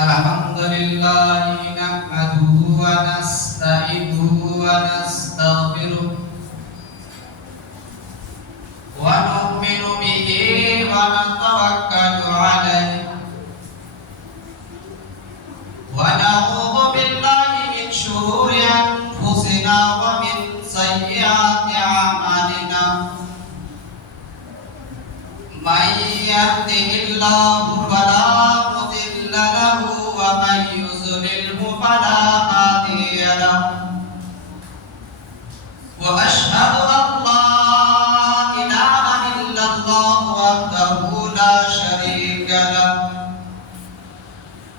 الحمد لله نحمده ونستعينه ونستغفره ونؤمن به ونتوكل عليه ونعوذ بالله من شرور أنفسنا ومن سيئات أعمالنا من يهده الله فلا مضل له ومن يضلل فلا هادي له وأشهد أن لا إله إلا الله وحده لا شريك له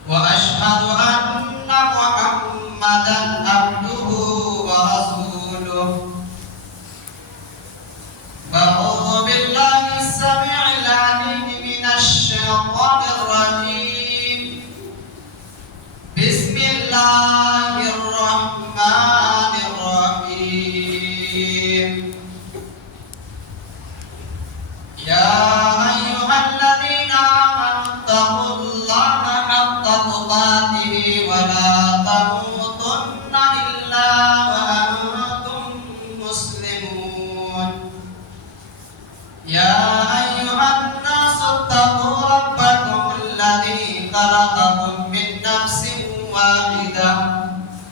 وأشهد أن محمدا عبده ورسوله أعوذ بالله السميع العليم من الشيطان الرجيم بسم الله الرحمن الرحيم يا أيها الذين آمنوا اتقوا الله حق تقاته ولا تموتن إلا وأنتم مسلمون يا أيها الناس اتقوا ربكم الذي خلقكم من نفس واحدة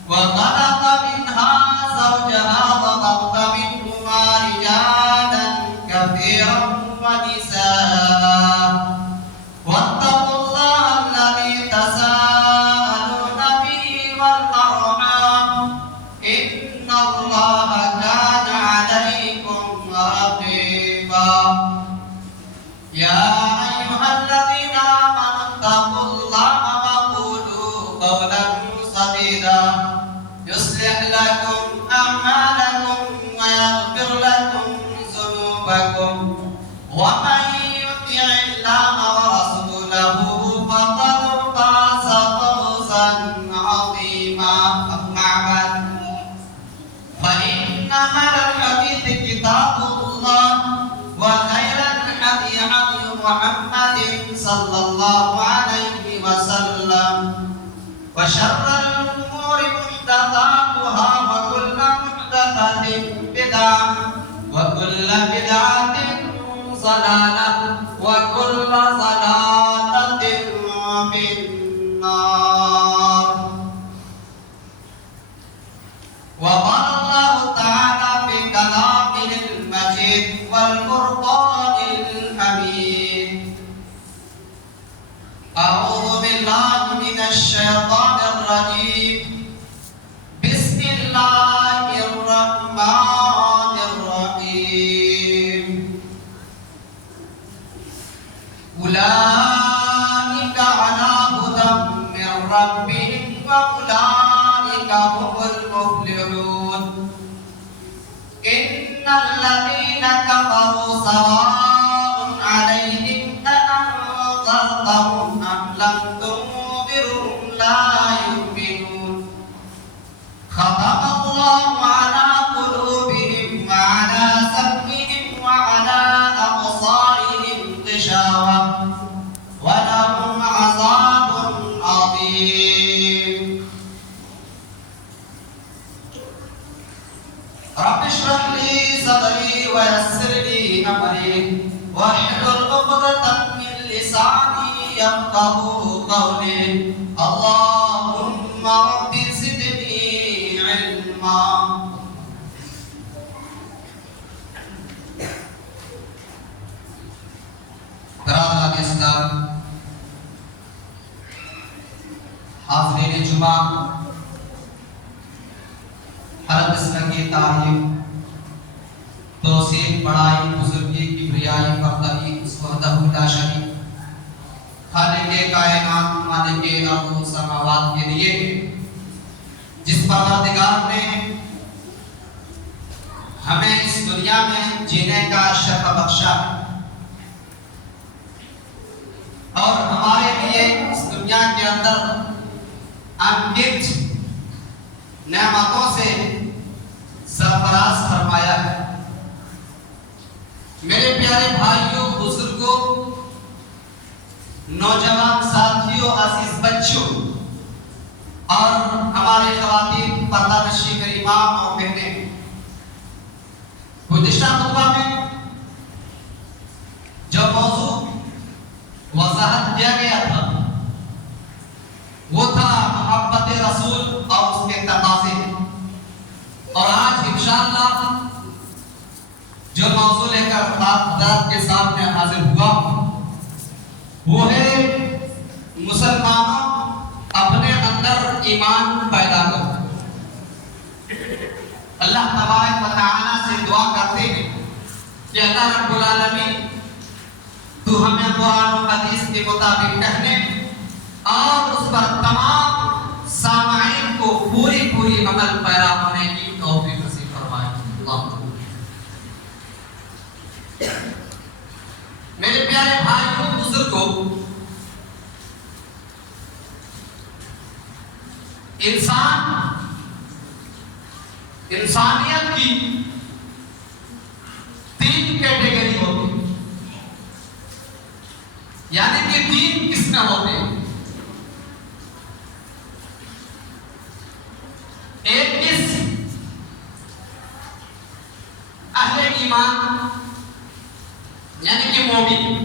وخلق منها زوجها وبث منهما رجالا كثيرا ونساء واتقوا الله الذي تساءلون به والأرحام إن الله كان عليكم رقيبا يا أيها الذين آمنوا اتقوا الله وقولوا قولا سديدا يصلح لكم أعمالكم ويغفر لكم ذنوبكم ومن يطع الله ورسوله فقد فاز فوزا عظيما أما بعد فإن خير الحديث كتاب الله وخير الهدي هدي محمد صلى الله عليه وسلم وشر الأمور محدثاتها وكل محدثة بدعة وكل بدعة ضلالة وكل ضلالة في النار وقال الله تعالى في كلامه المجيد والفرقان الحميد أعوذ بالله من الشيطان الرجيم بسم الله الرحمن الرحيم أولئك على هدى من ربهم وأولئك هم المفلحون إن الذين كفروا سواء عليهم أأنذرتهم أم لم تنذرهم لا يؤمنون ختم الله على قلوبهم وعلى سمعهم وعلى أبصارهم غشاوة ولهم عذاب عظيم رب اشرح لي صدري ويسر لي أمري واحلل عقدة من لساني يفقهوا قولي اللهم رب زدني علما برادران اسلام حاضرین جمعہ ہر قسم کی تعریف توصیف بڑائی بزرگی کبریائی برتری اس وحدہ لا شریک خالق کائنات مالک ارض و سماوات کے لیے جس پروردگار نے ہمیں اس دنیا میں جینے کا شرف بخشا اور ہمارے لیے اس دنیا کے اندر انگت نعمتوں سے سرفراز فرمایا ہے میرے پیارے بھائیوں بزرگوں نوجوان ساتھیوں عزیز بچوں تشریف امام اور بہنیں، گزشتہ خطبہ میں جو موضوع وضاحت کیا گیا تھا وہ تھا محبت رسول اور اس کے تقاضے، اور آج انشاءاللہ جو موضوع لے کر حضرات کے سامنے حاضر ہوا وہ ہے مسلمانوں اپنے اندر ایمان پیدا کرو۔ اللہ تبارک و تعالی سے دعا کرتے ہیں کہ اللہ رب العالمین تو ہمیں قرآن و حدیث کے مطابق کہنے اور اس پر تمام سامعین کو پوری عمل پیرا ہونے کی توفیق نصیب فرمائے۔ اللہ میرے پیارے بھائیوں بزرگوں، انسانیت کی تین کیٹیگری ہوتی ہے، یعنی کہ تین قسمیں ہوتے ہیں۔ ایک قسم اہل ایمان یعنی کہ مومن،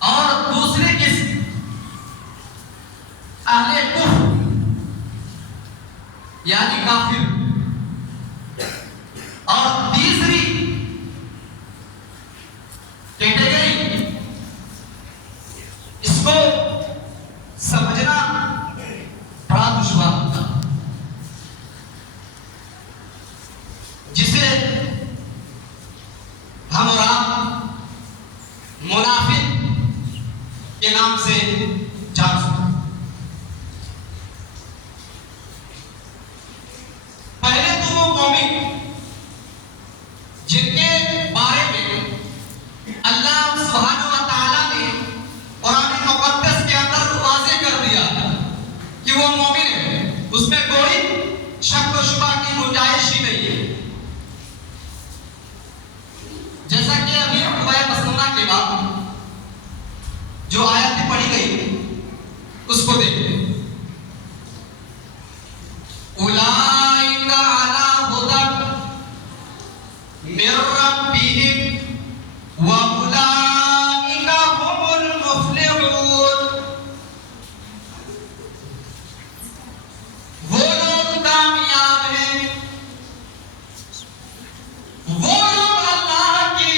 اور دوسری قسم اہل کفر یعنی کافر، اور تیسری کیٹیگری اس کو سمجھنا بڑا دشوار ہوتا، جسے ہم اور آپ منافق کے نام سے جان سکتے۔ پہلے تو وہ مومن جن کے بارے میں اللہ سبحانہ و تعالی نے قرآن مقدس کے اندر واضح کر دیا کہ وہ مومن ہے، اس میں کوئی شک و شبہ کی گنجائش ہی نہیں ہے۔ جیسا کہ ابھی خطبہ مسنونہ کے بعد جو آیتیں پڑھی گئی اس کو دیکھیں۔ اولئک علی ھدی من ربہم واولئک ھم المفلحون۔ وہ لوگ کامیاب ہیں، وہ لوگ اللہ کی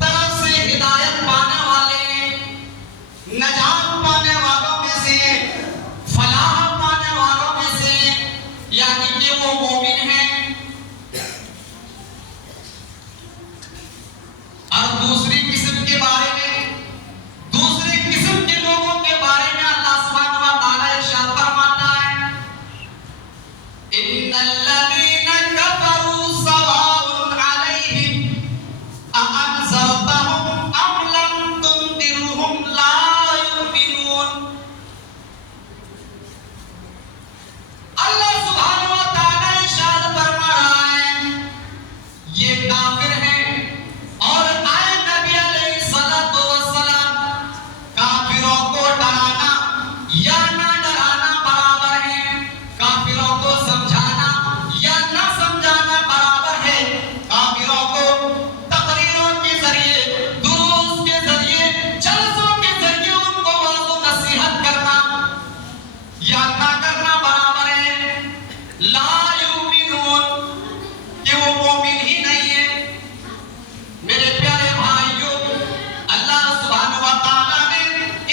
طرف سے ہدایت پانے والے، نجات پانے والوں میں سے، فلاح پانے والوں میں سے، یعنی کہ وہ مومن ہیں۔ اور دوسری قسم کے بارے میں، دوسری قسم کے لوگوں کے بارے میں اللہ سبحانہ و تعالی ارشاد فرماتا ہے، ان الذین کفروا سواء علیہم اانذرتہم ام لم تنذرہم لا یؤمنون۔ اللہ سبحانہ و تعالی ارشاد فرما رہا ہے یہ کافر ہیں، اور اے نبی علیہ الصلوۃ والسلام کافروں کو ڈرانا یا نہ ڈرانا برابر ہے، کافروں کو سمجھانا یا نہ سمجھانا برابر ہے، کافروں کو تقریروں کے ذریعے، دروس کے ذریعے، جلسوں کے ذریعے ان کو وعظ و نصیحت کرنا یا نہ کرنا برابر ہے۔ لا یؤمنون کہ وہ مومن ہی نہیں ہے۔ میرے پیارے بھائیوں، اللہ سبحانہ و تعالی نے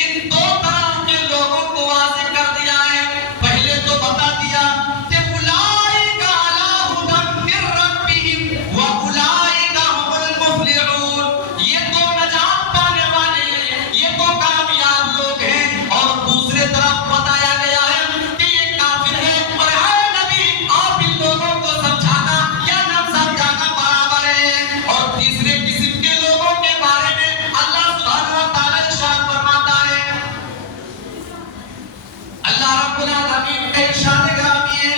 ان دو طرح کے لوگوں کو واضح کر دیا ہے۔ پہلے تو بتا دیا کہ اولئک علی ھدی من ربہم واولئک ھم المفلحون، یہ تو نجات پانے والے ہیں، یہ تو کامیاب لوگ ہیں۔ اور دوسرے طرف بتایا گیا ہے کہ یہ کافر ہے، اور اے نبی آپ ان لوگوں کو سمجھانا یا نہ سمجھانا برابر ہے۔ اور تیسرے قسم کے لوگوں کے بارے میں اللہ سبحانہ و تعالی ارشاد فرماتا ہے، اللہ رب العالمین کا ارشاد گرامی ہے،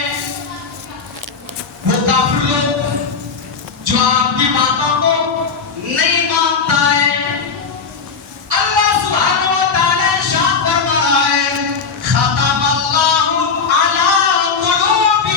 وہ کافر لوگ جو آپ کی باتوں کو نہیں مانتا ہے، اللہ سبحانہ و تعالی ارشاد فرما رہا ہے، ختم اللہ علی قلوبہم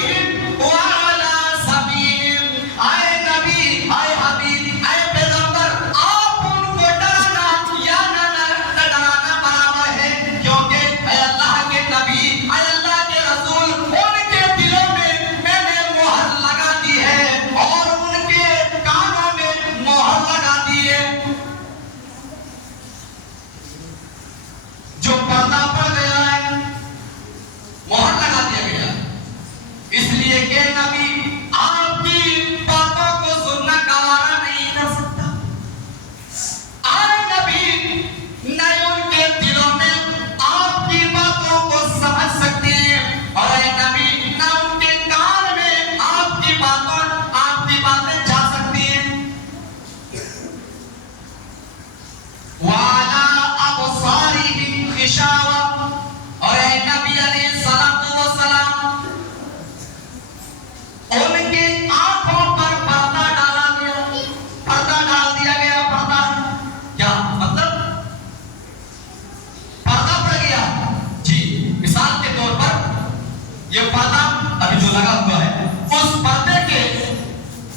लगा हुआ है, उस पर्दे के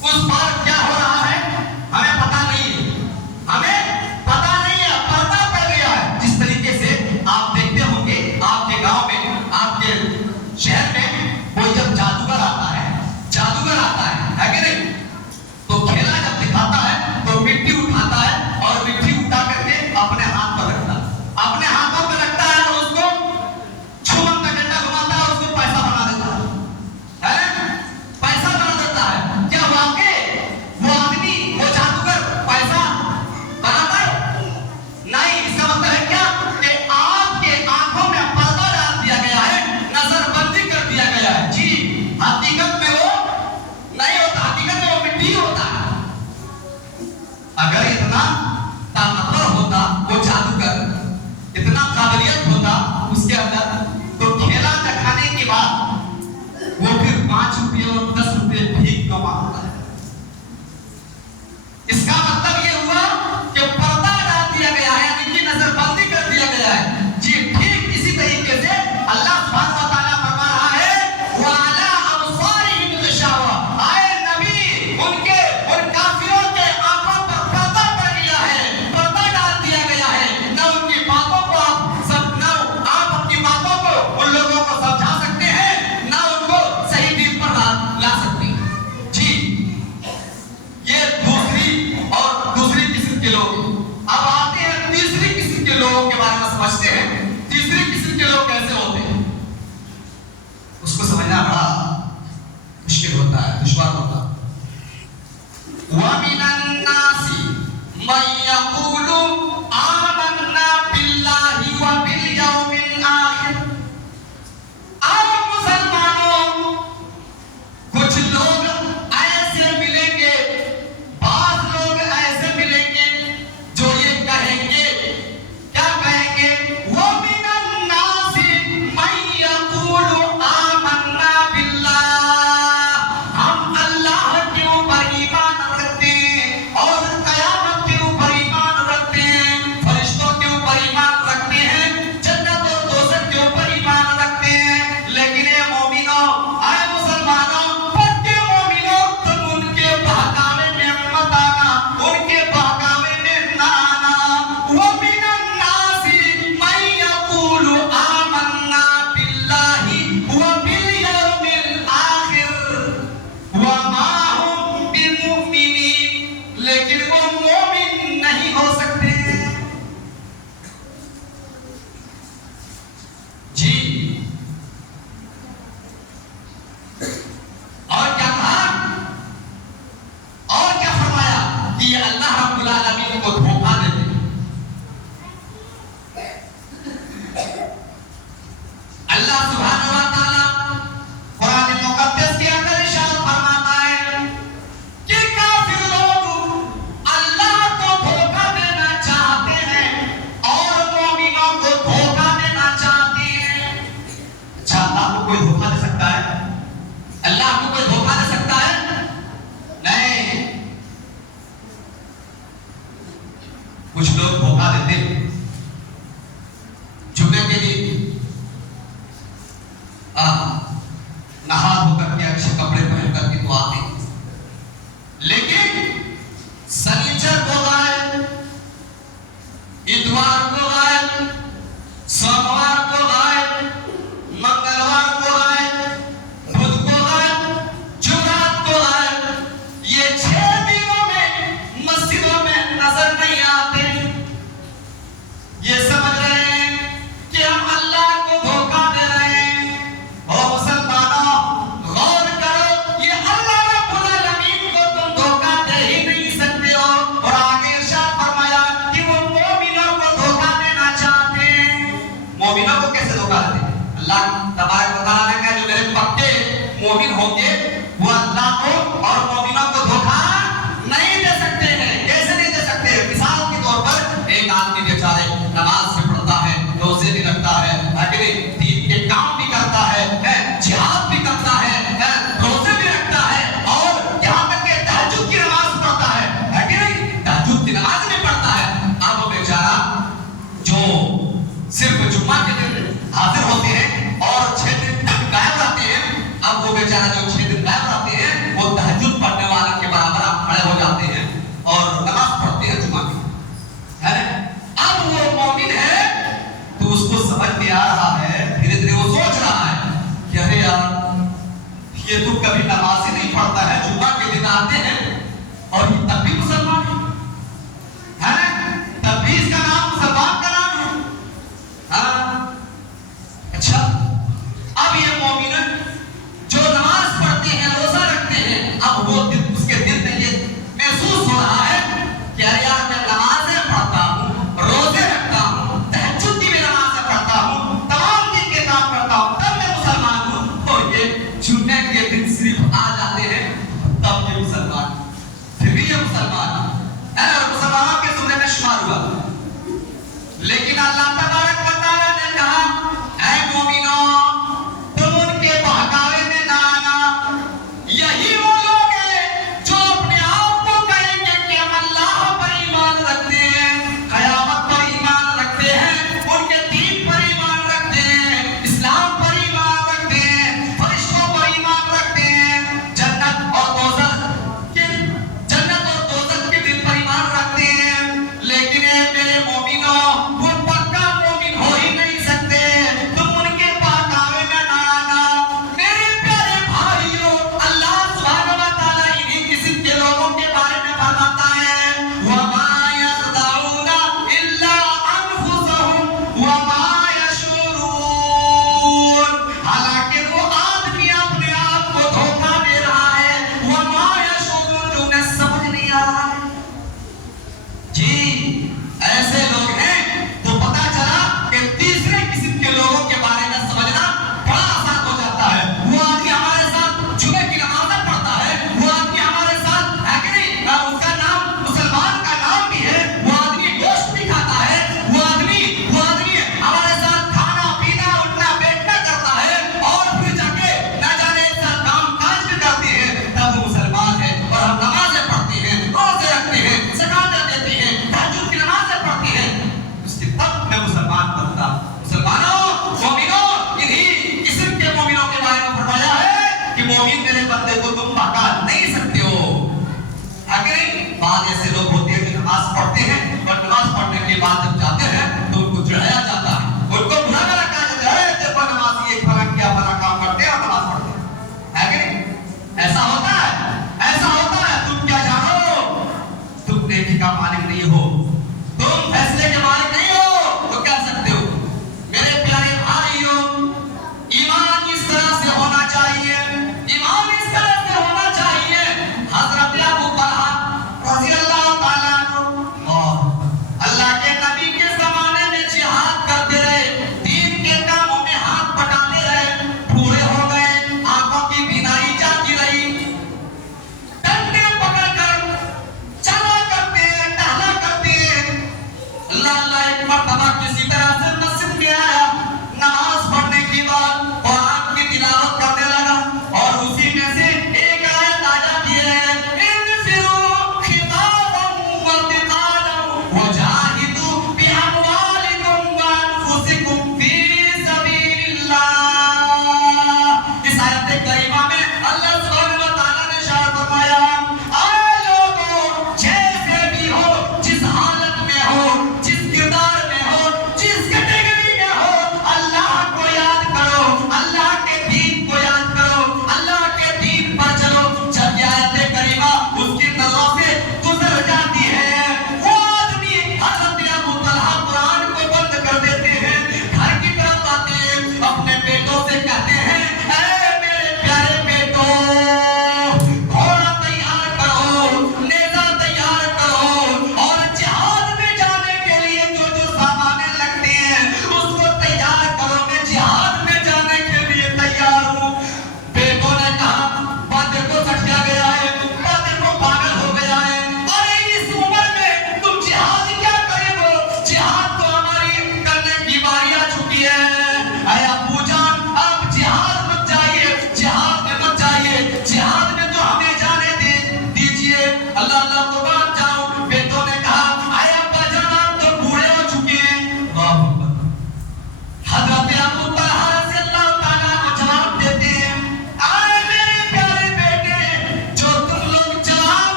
उस पार क्या हो रहा है हमें पता नहीं है, हमें पता नहीं है, पर्दा पड़ गया है। जिस तरीके से आप देखते होंगे आपके गांव में, आपके शहर में कोई जब जादूगर आता है कि नहीं, तो खेला जब दिखाता है तो मिट्टी उठाता है और मिट्टी उठा करके अपने हाथ पर रखता है, अपने हाथों पर रखता है और उसको छुमन का डंडा घुमाता है, उसको पैसा बना देता है, पैसा बना देता है। क्या वाकई वो आदमी, वो जादूगर पैसा बनाता है? नहीं। इसका मतलब है क्या कि आपके आंखों में पर्दा डाल दिया गया है, नजरबंदी कर दिया गया है। जी, हकीकत में वो नहीं होता, हकीकत में वो मिट्टी होता है। अगर इतना ताकतवर होता वो जादूगर, इतना काबिलियत होता उसके अंदर, तो खेला दिखाने के बाद वो फिर 5 रुपये और 10 रुपये भीख कमाता है। इसका मतलब ये हुआ कि पर्दा डाल दिया गया है, यानी कि नजरबंदी कर दिया गया है। जी, ठीक इसी तरीके से अल्लाह सुब्हानहू व तआला फरमा रहा है, वअला अबसारिहिम गिशावा, आए नबी उनके उन काफिरों के आंखों पर पर्दा पड़ गया है, पर्दा डाल दिया गया है। न उनकी बातों को आप अपनी बातों को उन लोगों को समझा सकते हैं, न उनको सही दीन पर ला सकते हैं। जी, ये दूसरी किस्म के लोग। अब आते हैं तीसरी किस्म के लोगों के बारे में समझते हैं। तीसरी किस्म के लोग कैसे होते हैं, उसको समझना बड़ा मुश्किल होता है, दुश्वार होता है। वमिनन नासी मन यक़ूलु आमन्ना बिल्लाहि व बिल यौमिल आखिर। आप मुसलमानों, कुछ लोग ऐसे मिलेंगे, बाद लोग ऐसे मिलेंगे जो ये कहेंगे, क्या कहेंगे, वमिनन नासी मन यक़ूलु आमन्ना बिल्लाह, हम अल्लाह के ऊपर ईमान रखते हैं और क़यामत के ऊपर ईमान रखते हैं, फरिश्तों के ऊपर ईमान रखते हैं, जन्नत और दोज़ख के ऊपर ईमान रखते हैं। लेकिन ये मोमिनों, आए मुसलमानों, पक्के मोमिनों, तुम उनके बहकावे में मत आना, उनके बहकावे में ना आना। वमिनन नासी मन यक़ूलु आमन्ना बिल्लाहि व बिल यौमिल आखिर वमा हुम बिमुमिनीन, लेकिन वो मोमिन नहीं हो सकते। जी, और क्या कहा, और क्या फरमाया कि ये अल्लाह रब्बुल आलमीन को धोखा देते हैं। अल्लाह सुब्हानहू व तआला कुरान मुक़द्दस के अंदर इरशाद फरमाता है कि काफिर लोग अल्लाह को धोखा देना चाहते हैं और मोमिनों को धोखा देना चाहते हैं। अच्छा, अल्लाह को कोई धोखा दे सकता है? अल्लाह को कोई धोखा दे सकता है? नहीं। कुछ लोग धोखा देते हैं। जुमे के दिन नहा धोकर के अच्छे कपड़े पहन करके तो आते हैं, लेकिन शनिचर को गायब, इतवार को गायब, सोमवार को गायब, मंगलवार को गायब, बुध को गायब, जुमात को गायब। ये 6 दिनों में मस्जिदों में नजर नहीं आते। ये समझ रहे हैं कि हम अल्लाह को धोखा दे रहे हैं। ओ मुसलमानों, गौर करो, ये अल्लाह रब्बुल आलमीन को तुम धोखा दे ही नहीं सकते हो। और आगे इरशाद फरमाया कि वो मोमिनों को धोखा देना चाहते हैं। मोमिनों को कैसे धोखा देते हैं? अल्लाह तबारक व तआला ने कहा जो मेरे पक्के मोमिन होंगे वो अल्लाह को और मोमिनों को धोखा नहीं दे सकते हैं। कैसे नहीं दे सकते? मिसाल के तौर पर एक आदमी बेचारे नमाज भी पढ़ता है, रोजे भी रखता है, दीन के काम भी करता है, जिहाद भी करता है, रोजे भी रखता है और यहाँ तक कि तहज्जुद की नमाज पढ़ता है कि नहीं? तहज्जुद की नमाज भी पढ़ता है। अब वो बेचारा जो सिर्फ जुम्मा के दिन हाजिर होते हैं और 6 दिन गायब रहते हैं, अब वो बेचारा जो 6 दिन गायब रहते हैं वो तहज्जुद पढ़ने वाला के बराबर आप खड़े हो जाते हैं और नमाज पढ़ते हैं जुमा की, है ना? अब वो मोमिन है तो उसको समझ में आ रहा है, धीरे धीरे वो सोच रहा है कि अरे यार ये तो कभी नमाज ही नहीं पढ़ता है, जुमा के दिन आते हैं और ये तब भी मुसलमान है ना? तब भी इसका नाम मुसलमान का नाम है। हाँ अच्छा, अब ये मोमिन जो नमाज पढ़ते हैं, रोजा रखते हैं, अब वो उसके दिल में ये महसूस हो रहा है कि अरे यार मैं नमाजें पढ़ता हूँ, रोजे रखता हूँ, तहज्जुद की भी नमाजें पढ़ता हूँ, तमाम दिन के काम करता हूँ, तब मैं मुसलमान हूँ। तो ये जुम्मे के दिन सिर्फ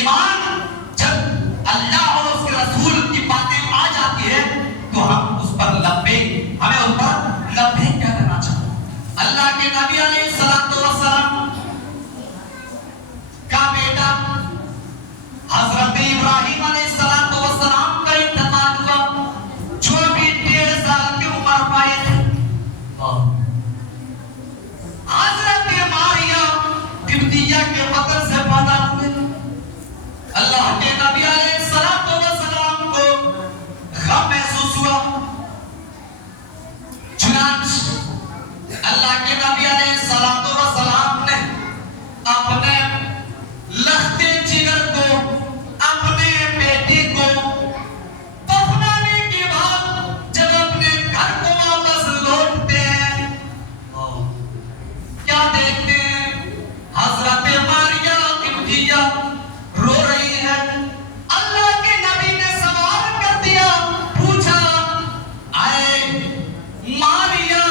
ایمان جب اللہ اور اس کے رسول کی باتیں آ جاتی ہے تو ہم اس پر لبیک، ہمیں اس پر لبیک کیا کرنا چاہیے۔ اللہ کے نبی علیہ السلام کا بیٹا حضرت ابراہیم علیہ السلام کا انتقال ہوا، جو بھی 1.5 سال کی عمر پائے تھے۔ حضرت ماریا قبطیہ کے بطن سے پیدا ہوئے۔ اللہ کے نبی علیہ السلام کو غم محسوس ہوا، چنانچہ اللہ کے نبی علیہ السلام نے اپنے لختے جگر کو، اپنے بیٹے کو دفنانے کے بعد جب اپنے گھر کو واپس لوٹتے ہیں کیا دیکھتے ہیں؟ حضرت ماریا قبطیہ رو رہی ہے۔ اللہ کے نبی نے سوال کر دیا، پوچھا، اے ماریا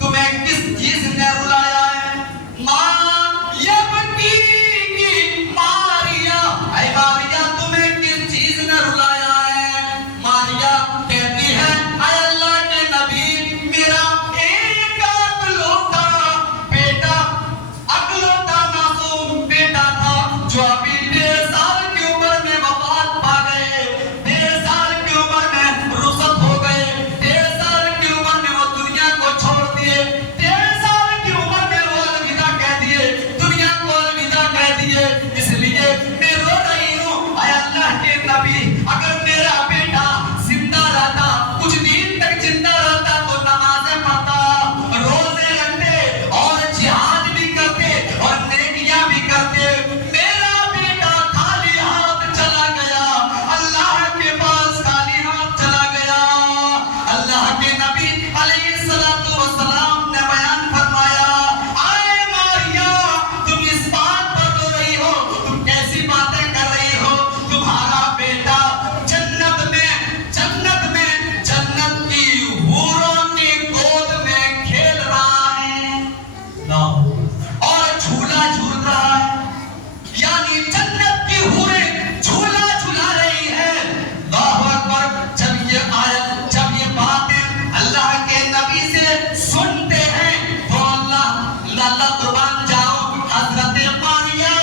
تمہیں کس چیز نے رلایا ہے؟ ماریا تمہیں کس چیز نے رلایا ہے؟ ماریا کہتی ہے، اے اللہ کے نبی میرا ایک اکلوتا بیٹا، اکلوتا معصوم بیٹا تھا جو ابھی 1.5 سال کی عمر میں وفات پا گئے، 1.5 سال کی عمر میں رخصت ہو گئے، 1.5 سال کی عمر میں وہ دنیا کو چھوڑ دیے، 1.5 سال کی عمر میں وہ الوداع کہہ دیے، دنیا کو الوداع کہہ دیے۔ اس لیے میں رو رہی ہوں، اے اللہ کے نبی اگر میرا بیٹا زندہ رہتا، کچھ دن تک زندہ رہتا تو نمازیں پڑھتا، روزے رکھتے اور جہاد بھی کرتے اور نیکیاں بھی کرتے۔ میرا بیٹا خالی ہاتھ چلا گیا، اللہ کے پاس خالی ہاتھ چلا گیا۔ اللہ کے نبی علیہ السلام نے بیان فرمایا، اے ماریا تم اس بات پر رو رہی ہو، تم کیسی باتیں کر رہی ہو؟ تمہارا بیٹا جنت کی حوروں کی گود میں کھیل رہا ہے اور جھولا جھول رہا ہے، یعنی جنت کی حوریں جھولا جھلا رہی ہے۔ اللہ اکبر! جب یہ باتیں اللہ کے نبی سے سنتے ہیں تو اللہ قربان جاؤ، حضرت ماریا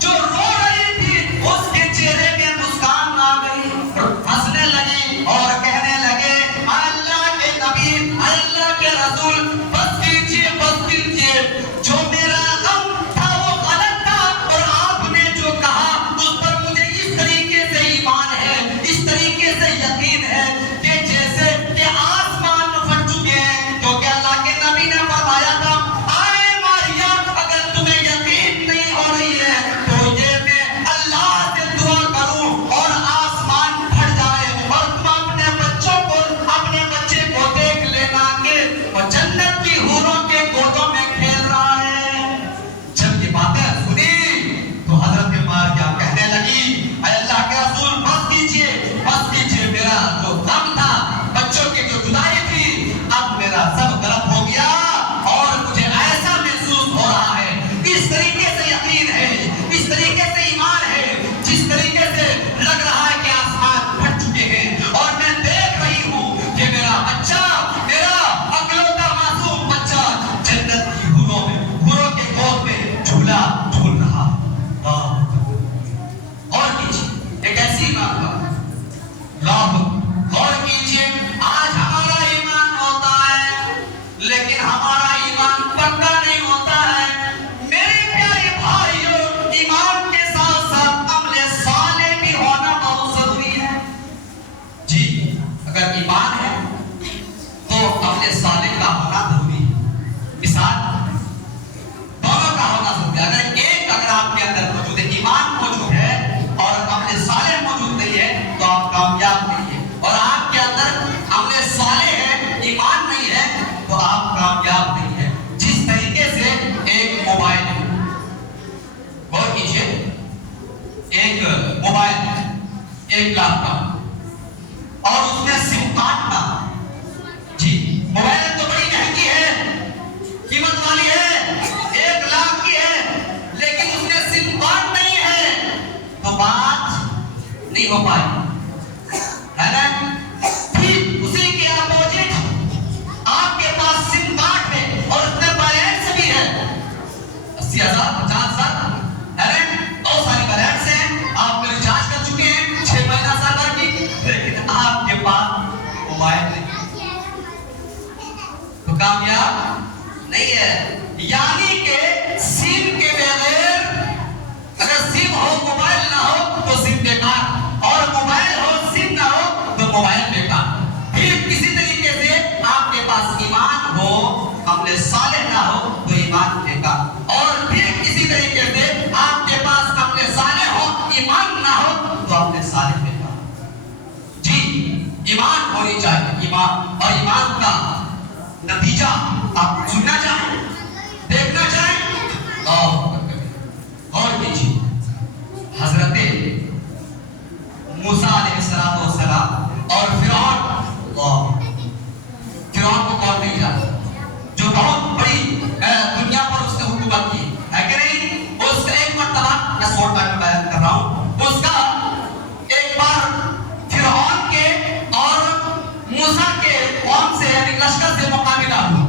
جو رو رہی تھی اس کے چہرے میں مسکان آ گئی، ہنسنے لگی اور کہنے لگے، اے اللہ کے نبی، اے اللہ کے رسول بس کیجئے، بس کیجئے، جو میرا غم تھا وہ غلط تھا اور آپ نے جو کہا اس پر مجھے اس طریقے سے ایمان ہے، اس طریقے سے یقین ہے کہ جیسے کہ آسمان پھٹ چکے ہیں، کیونکہ اللہ کے نبی نے فرمایا تھا، اے ماریا اگر تمہیں یقین نہیں ہو رہی ہے تو یہ میں اللہ سے دعا کروں اور آسمان پھٹ جائے اور تم اپنے بچے کو دیکھ لینا کہ وہ جنت کی حوروں کے گودوں میں کھیل رہا ہے۔ جب یہ باتیں سنی تو حضرت ماریا کہنے لگی، اے اللہ کے رسول بس کیجئے، میرا جو غم تھا، بچوں کی جو جدائی تھی، اب میرا سب غلط ہو گیا اور مجھے ایسا محسوس ہو رہا ہے، اس طریقے سے یقین ہے، اس طریقے سے ایمان ہے، جس طریقے سے لگ رہا ہے کہ آسمان پھٹ چکے ہیں اور میں دیکھ رہی ہوں کہ میرا بچہ، میرا اکلوتا معصوم بچہ جنت کی حوروں کے گود میں جھولا جھول رہا ہے۔ اور کیجیے ایک ایسی بات غور کیجیے، آج ہمارا ایمان ہوتا ہے لیکن ہمارا ایمان پکا نہیں ہوتا ہے۔ میرے پیارے بھائیوں، ایمان کے ساتھ ساتھ عمل صالح بھی ہونا بہت ضروری ہے۔ جی اگر ایمان ہے تو عمل صالح کا ہونا ضروری ہے۔ مثال دونوں کا ہونا ضروری ہے۔ اگر آپ کے اندر موجود ہے، ایمان موجود ہے اور عمل صالح موجود نہیں ہے تو آپ کامیاب نہیں ہیں، اور آپ کے اندر عمل صالح ہے، ایمان نہیں ہے تو آپ کامیاب نہیں ہیں۔ جس طریقے سے ایک موبائل، غور کیجئے، ایک موبائل، ایک لیپ ٹاپ اور اس میں سم کارڈ تھا۔ جی موبائل تو بڑی مہنگی ہے، قیمت والی ہے، 1 لاکھ کی ہے، لیکن اس میں سم کارڈ نہیں ہے نہیں ہو پائے، ہے نا؟ ٹھیک اسی کے اپوزٹ آپ کے پاس سم کارڈ ہے اور اس میں بیلنس بھی ہے 80,000 50,000، ہے نا؟ بہت ساری بیلنس ہیں، آپ نے ریچارج کر چکے ہیں 6 مہینہ سال بھر کی، لیکن آپ کے پاس موبائل نہیں تو کامیاب نہیں ہے۔ یعنی کہ سم کے بغیر، اگر سم ہو موبائل نہ ہو تو سم بیکار، اور موبائل ہو سم نہ ہو تو موبائل بیکار۔ پھر کسی طریقے سے آپ کے پاس ایمان ہو عمل صالح نہ ہو تو ایمان بیکار، اور پھر کسی طریقے سے آپ کے پاس عمل صالح ہو ایمان نہ ہو تو عمل صالح بیکار۔ جی ایمان ہونی چاہیے، ایمان، اور ایمان کا نتیجہ آپ سننا چاہیں، دیکھنا چاہیں اور کیجیے۔ حضرت موسیٰ علیہ السلام اور فرعون کو کون نہیں جاتا، جو بہت بڑی دنیا پر اس نے حکومت کی ہے کہ نہیں؟ اس کا ایک مرتبہ میں شارٹ ٹائم میں بیان کر رہا ہوں، اس کا ایک بار فرعون کے اور موسیٰ کے قوم سے یعنی لشکر سے مقابلہ ہوا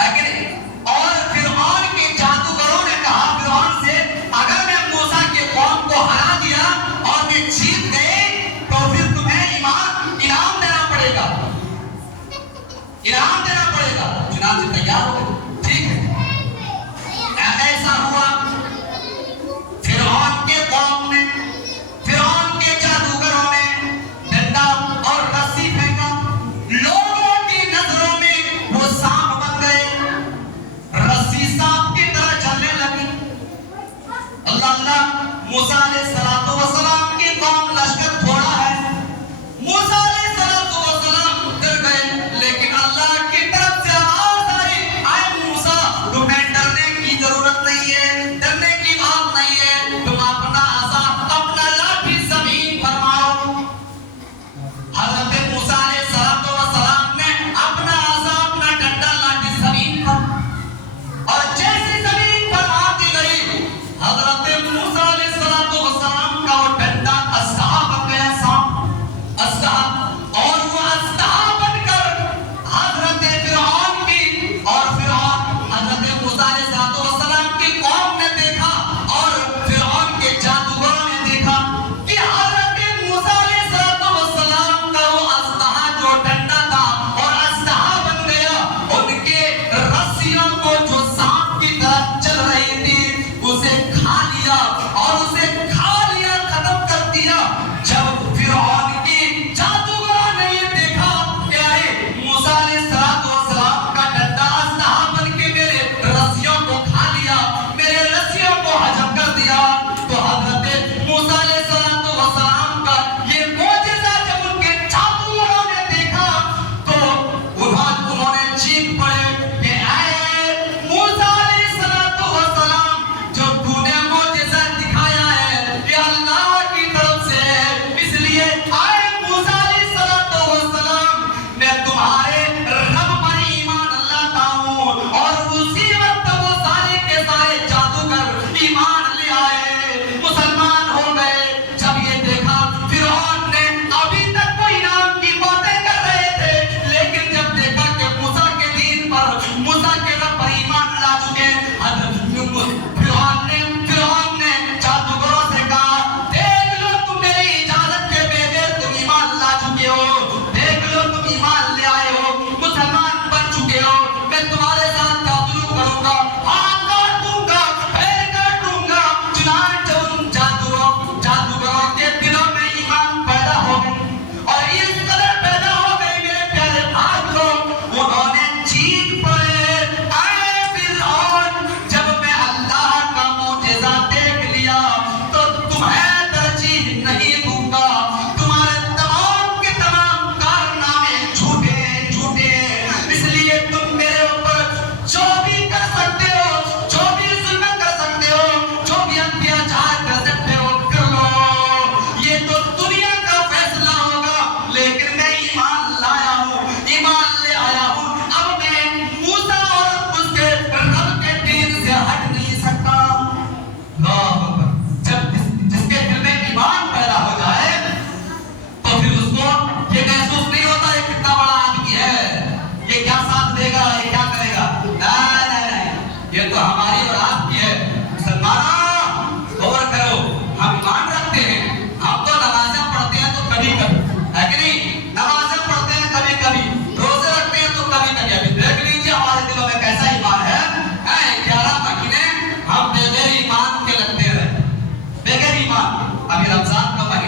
ہے کہ نہیں؟ اور فرعون کے جادوگروں نے کہا فرعون سے اگر میں موسیٰ کے قوم کو ہرا دیا اور میں جیت گئے تو پھر تمہیں انعام دینا پڑے گا، انعام دینا پڑے گا۔ چنانچہ تیار ہو گئے، ٹھیک ہے۔ ایسا ہوا، فرعون کے قوم نے، فرعون کے جادوگروں نے ڈنڈا اور رسی پھینکا، لوگوں کی نظروں میں وہ سانپ بن گئے، رسی سانپ کی طرح چلنے لگی۔ اللہ موسیٰ علیہ السلام کی قوم لشکر تھوڑا ہے، موسیٰ علیہ السلام ڈر گئے، لیکن اللہ کی طرف سے آواز آئی، اے موسیٰ تمہیں ڈرنے کی ضرورت نہیں ہے، ڈرنے کی بات نہیں ہے، تم اپنا عصا اپنا لاٹھی زمین پر مارو۔ حضرت موسیٰ علیہ السلام نے اپنا عصا اپنا ڈنڈا لاٹھی زمین پر، اور جیسی زمین پر مار دی گئی، حضرت موسیٰ علیہ السلام کا وہ ڈنڈا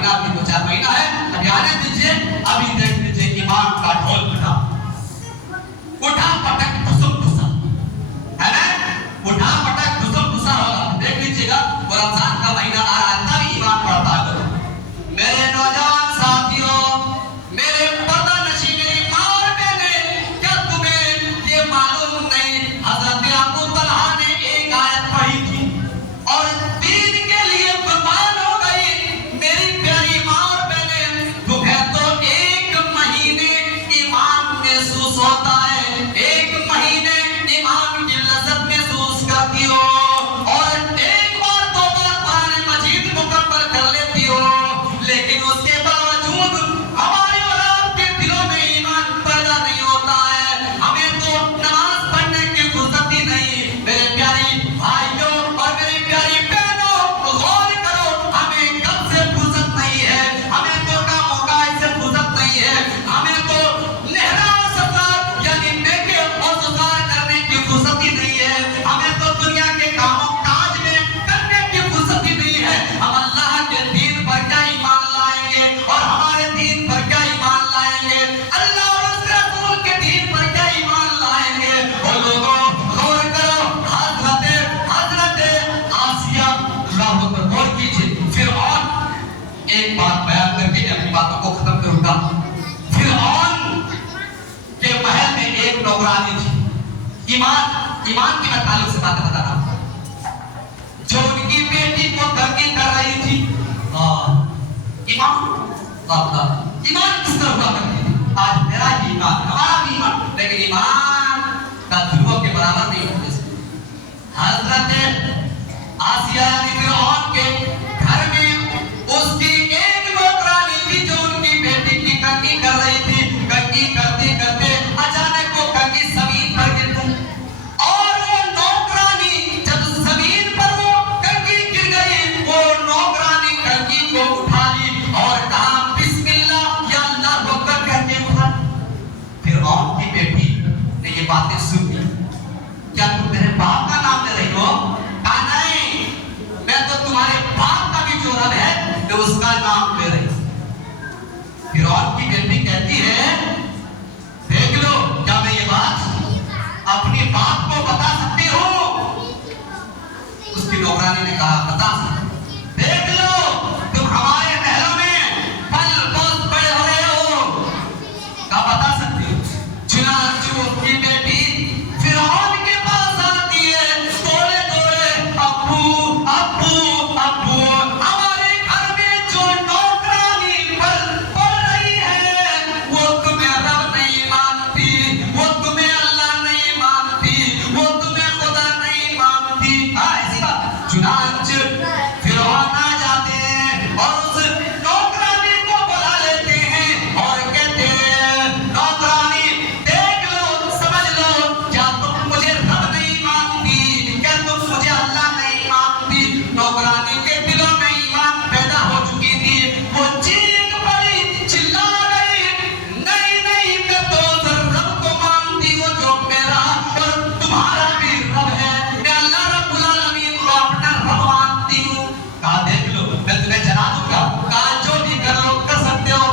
महीना अभी 2-4 महीना है, अभी आने दीजिए। अभी देख लीजिए ईमान का ढोल बजा, उठा पटक धुसम धुसा, है ना, उठा पटक धुसम धुसा होगा। देख लीजिएगा वो रमजान का महीना आ रहा है, तब ईमान बढ़ता है। मेरे नौजवान साथियों, मेरे पर्दा नशी, मेरी माँ और बहनें, क्या तुम्हें ये मालूम नहीं हजरत अबू तलहा ने एक आयत पढ़ी थी और दीन के लिए कुर्बान हो गई। मेरी प्यारी माँ और बहनें, तुम्हें तो एक महीने ईमान महसूस होता है, एक महीने ईमान की लज्जत महसूस करती हो और एक बार दो बार कुरान मजीद मुकम्मल कर लेती हो, लेकिन उसके बावजूद हमारे और आपके दिलों में ईमान पैदा नहीं होता है। हमें तो नमाज पढ़ने की फुर्सत ही नहीं। मेरे प्यारी भाइयों और मेरी प्यारी बहनों, गौर करो, हमें कब से फुर्सत नहीं है, हमें तो कामों का इससे फुर्सत नहीं है, हमें तो लहरा और सफार यानी नेके और सुधार करने की फुर्सत ही नहीं है, हमें तो दुनिया के कामों काज में करने की फुर्सत ही नहीं है। हम अल्लाह के दीन पर क्या ईमान लाएंगे और हमारे दीन पर क्या ईमान लाएंगे, अल्लाह और उसके रसूल के दीन पर क्या ईमान लाएंगे। और लोगों गौर करो, हजरत आसिया अल्लाह पर गौर कीजिए। फिरऔन, एक बात बयान करके अपनी बातों को खत्म करूंगा। फिरऔन के महल में एक नौकरानी थी। ईमान की मैं ताल्लुक से बात बता रहा हूं, जो उनकी बेटी को तंगी कर रही थी। ईमान किस तरह हुआ करती थी? आज मेरा ही ईमान, हमारा भी ईमान, लेकिन ईमान का ध्रुव के बराबर नहीं होते। हजरत आसिया यानी फिरऔन के घर में उसकी एक नौकरानी थी जो उनकी बेटी की कंघी कर रही थी। कंघी करते करते अचानक वो कंघी जमीन पर गिर गई और वो नौकरानी जब जमीन पर वो कंघी गिर गई, वो नौकरानी कंघी को उठा ली और कहा बिस्मिल्लाह या अल्लाह अकबर करके उठा। फिरऔन की बेटी ने ये बातें सुनी, क्या तुम मेरे बाप का नाम ले रही हो? कहा नहीं, मैं तो तुम्हारे बाप का भी जो रब है तो उसका नाम ले रही। फिरऔन की बेटी कहती है, देख लो, क्या मैं ये बात अपने बाप को बता सकती हूँ? उसकी नौकरानी ने कहा बता सकती। देख लो, तुम हमारे महलों में फल बहुत बड़े हो रहे हो, क्या बता सकती हो? चुनांचू उसकी बेटी फिरऔन के पास आती है, दौड़े दौड़े, अब्बू अब्बू अब्बू, हमारे घर में जो नौकरानी फल पड़ रही है वो तुम्हें रब नहीं मानती, वो तुम्हें अल्लाह नहीं मानती, वो तुम्हें खुदा नहीं मानती। ऐसी बात। चुनांचू फिरऔन आ जाते हैं और उस नौकरानी को बुला लेते हैं और कहते हैं, नौकरानी देख लो, समझ लो, क्या तुम मुझे रब नहीं मानती, क्या तुम मुझे अल्लाह नहीं मानती? नौकरानी के दिलों में ईमान पैदा हो चुकी थी। वो चीख पड़ी, चिल्ला गई, नहीं नहीं, मैं तो उस रब को मानती हूँ जो मेरा और तुम्हारा भी रब है, मैं अल्लाह रब्बुल आलमीन को अपना रब मानती हूँ। कहा देख लो, मैं तुम्हें जला दूंगा। कहा जो भी कर लो, कर सकते हो,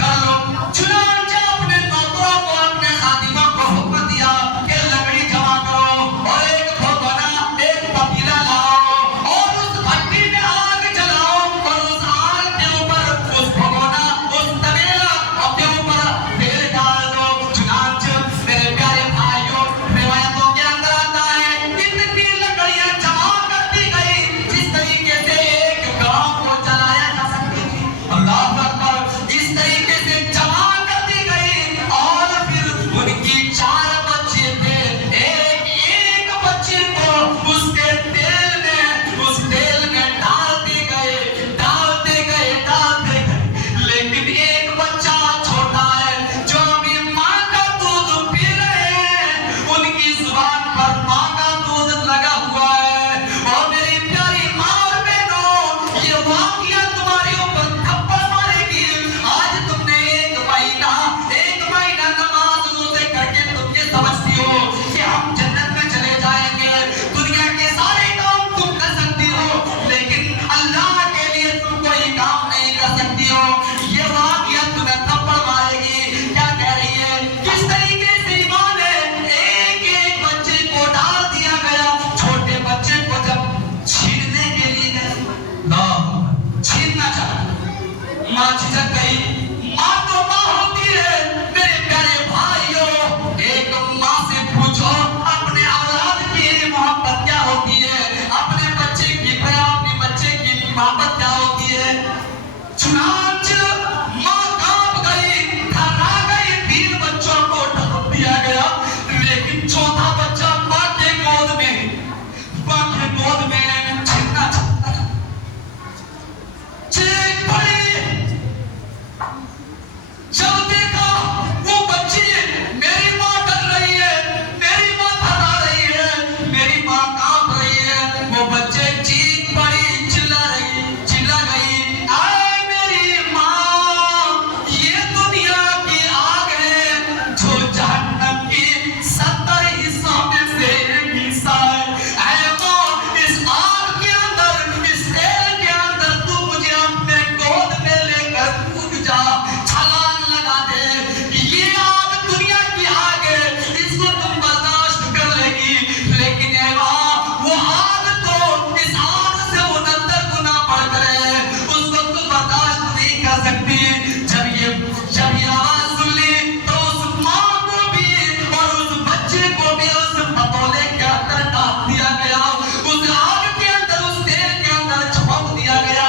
कर लो। चुनांचे अपने नौकरों को, अपने खादिमों को हुक्म दिया कि लकड़ी जमा करो और एक भगोना, एक पतीला लाओ और उस भट्टी में आग जलाओ और उस आग के ऊपर उस भगोना, उस तबेला के ऊपर तेल डाल दो। चुनांचे मेरे प्यारे भाइयों, रिवायतों के अंदर आता है इतनी लकड़ियां जमा करती गई जिस तरीके से एक गांव को जलाया जा सकती थी। अल्लाह अकबर, इस तरीके से जमा करती गई और फिर उनकी 4 बच्चे थे, एक बच्चे को उसके उस तेल में डालते गए, लेकिन एक बच्चा छोटा है जो अभी माँ का दूध पी रहे हैं, उनकी जुबान पर माँ का दूध लगा हुआ है। और मेरी प्यारी माँ और बहनों, ये वाकया तुम्हारे ऊपर थप्पड़ मारेगी। आज तुमने एक महीना नमाज रोजे करके तुम ये समझती हो कि हम जन्नत में चले जाएंगे, दुनिया के सारे काम तुम कर सकती हो, लेकिन अल्लाह के लिए तुम कोई काम नहीं कर सकती। माँ झिझक गई। माँ तो माँ होती है मेरे प्यारे भाइयों। एक माँ से पूछो अपने औलाद की मोहब्बत क्या होती है, अपने बच्चे की प्यार, अपने बच्चे की मोहब्बत क्या होती है। चुनाच माँ कांप गई, थर्रा गई, 3 बच्चों को ढांप दिया गया, लेकिन चौथा बच्चा माँ के गोद में छिन्ना चीख पड़ी। जब देखा वो बच्ची, मेरी माँ डर रही है, मेरी माँ थर्रा रही है, मेरी माँ कांप रही है, वो बच्चे चीख पड़ी, चिल्ला गई, आए मेरी माँ, ये दुनिया की आग है जो जहन्नम की 70 हिस्सों में से एक हिस्सा है। ऐ माँ, इस आग के अंदर, इस तेल के अंदर तू मुझे अपने गोद में लेकर कूद जा, छलांग लगा दे। ये आग दुनिया की आग है, इसको तुम बर्दाश्त कर लेगी, लेकिन ऐ माँ, वो आग तो इस आग से 69 गुना बढ़कर है, उसको तुम बर्दाश्त नहीं कर सकती। जब ये आवाज सुन ली तो उस माँ को भी और उस बच्चे को भी उस पतोले के अंदर डाल दिया गया, उस आग के अंदर, उस तेल के अंदर झोंक दिया गया,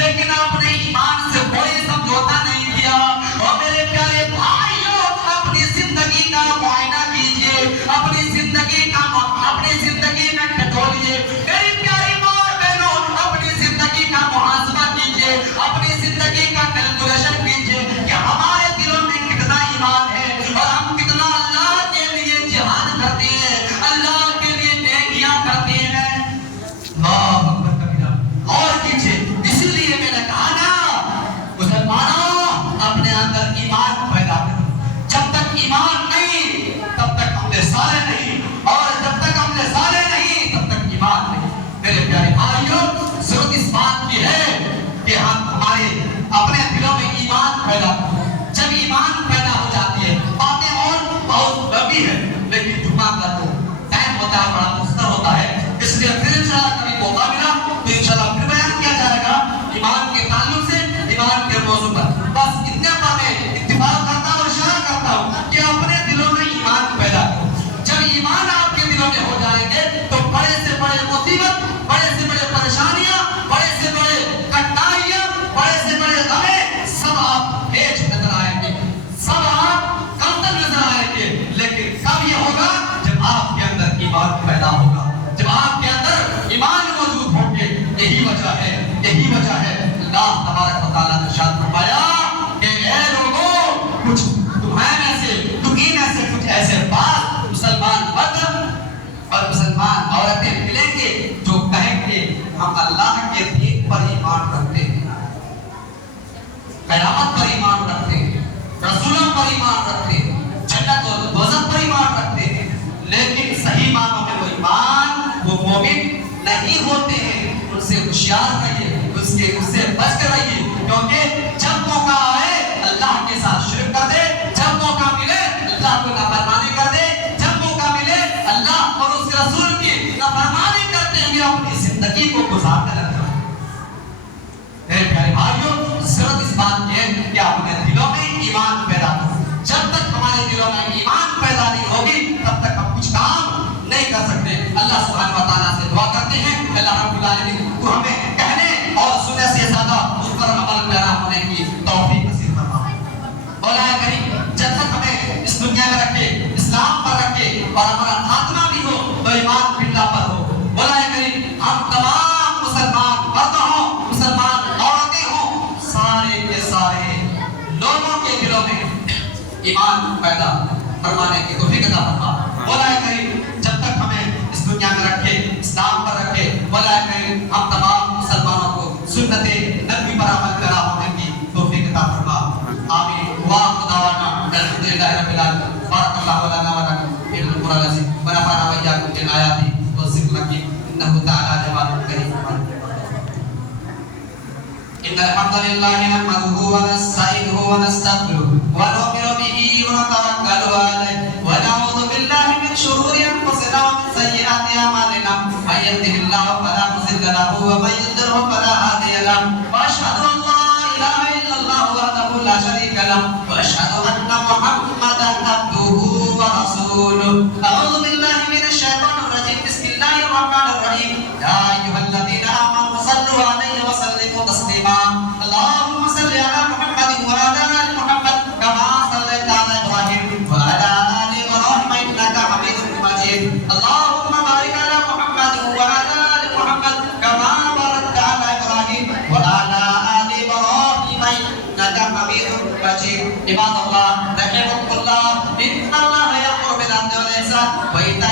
लेकिन अपने ईमान से कोई समझौता नहीं किया। और मेरे प्यारे भाइयों, अपनी जिंदगी का मुआयना कीजिए, अपनी जिंदगी में टटोलिए। मेरी प्यारी माँ और बहनों, अपनी जिंदगी का मुहासबा कीजिए, अपनी जिंदगी का कैलकुलेशन कीजिए कि हमारे दिलों में कितना ईमान है और हम कितना अल्लाह के लिए जिहाद करते हैं, अल्लाह के लिए नेकियां करते हैं। अल्लाह अकबर कबीरा। और कीजिए, इसीलिए मैंने कहा ना, मुसलमानों, अपने अंदर ईमान पैदा करो। जब तक ईमान नहीं, तब तक हमने सारे नहीं, और जब तक हमने सारे नहीं, तब तक ईमान नहीं। मेरे प्यारे भाइयों, जरूरत इस बात की है कि हम हमारे अपने दिलों में ईमान पैदा करें। जब ईमान पैदा हो जाती है, बातें और बहुत लंबी है, लेकिन जुम्मा का तो टाइम होता है, बड़ा मुश्किल होता है, इसलिए फिर इंशाल्लाह कभी मौका मिला तो इंशाल्लाह फिर बयान किया जाएगा ईमान के ताल्लुक से, ईमान के मौजू पर। बस इतने पर मैं इत्तिफाक करता हूँ, इशारा करता हूँ कि अपने दिलों में ईमान पैदा करो। जब ईमान आपके दिलों में हो जाएंगे तो बड़े से बड़े मुसीबत, बड़े से बड़े परेशानियां, बड़े से बड़े कठिनाइयां, बड़े से बड़े गमे, सब आप हेज नजर आएंगे, सब आप कमतर नजर आएंगे। लेकिन कब ये होगा? जब आपके अंदर ईमान पैदा होगा, जब आपके अंदर ईमान मौजूद होंगे। यही वजह है अल्लाह तबारक व तआला ने इरशाद फरमाया कि ऐ लोगों, कुछ तुम्हें में से कुछ ऐसे बात मुसलमान मर्द और मुसलमान औरतें मिलेंगे जो कहेंगे हम अल्लाह के दीन पर ईमान रखते हैं, क़यामत पर ईमान रखते हैं, रसूलों पर ईमान रखते हैं, जन्नत और दोज़ख पर ईमान रखते हैं, लेकिन सही मानों में वो ईमान, वो मोमिन नहीं होते हैं। उनसे होशियार रहिए, उससे बच कर रहिए, क्योंकि जब मौका आए अल्लाह के साथ शिरक कर दे, जब मौका मिले अल्लाह को नाफरमानी कर दे, जब मौका मिले अल्लाह और उसके रसूल की नाफरमानी करते हुए अपनी जिंदगी को गुजारने लगता है। मेरे प्यारे भाइयों, जरूरत इस बात की है कि अपने दिलों में ईमान पैदा करो। जब तक हमारे दिलों में ईमान पैदा नहीं होगी, तब तक हम कुछ काम नहीं कर सकते। अल्लाह सुब्हानहू व तआला से दुआ करते हैं, अल्लाह रब्बुल आलमीन तू हमें कहने और सुनने से ज्यादा उस पर अमल पैदा होने की तौफीक नसीब फरमा। मौला करीम जब तक हमें इस दुनिया में रखे, इस्लाम पर रखे और हमारा खात्मा भी हो तो ईमान बिल्लाह पर हो। मौला करीम हम तमाम मुसलमान मर्द हों, मुसलमान औरतें हों, सारे के सारे लोगों के दिलों में ईमान पैदा फरमाने की तौफीक अता फरमा। मौला करीम जब तक हमें इस दुनिया में रखे, इस्लाम पर रखे, मौला करीम हम तमाम मुसलमानों को सुन्नते नबी पर अमल पैदा होने की तौफीक अता फरमा। आमीन। वा खुदावाना अल्हम्दुलिल्लाहि रब्बिल आलमीन। बारकल्लाहु लना व लकुम फिल कुरान अज़ीम व नफ़अना व इय्याकुम बिल आयाति व ज़िक्रिल हकीम इन्नहु तआला जवादुल करीम। इन्नल हम्दुलिल्लाहि नहमदुहु व नस्तईनुहु व नस्तगफिरुहु व नु'मिनु बिही व नतवक्कलु अलैहि व नऊज़ु बिल्लाहि मिन शुरूरि अनफुसिना व मिन सय्यिआति अमालिना। मन यहदिहिल्लाहु फला मुज़िल्ल लहु व मन युद्लिल्हु फला हादिय लहु। व अशहदु अन ला इलाहा इल्लल्लाह عباد اللہ رحمكم الله ان الله يأمر بالعدل والإحسان وإيتاء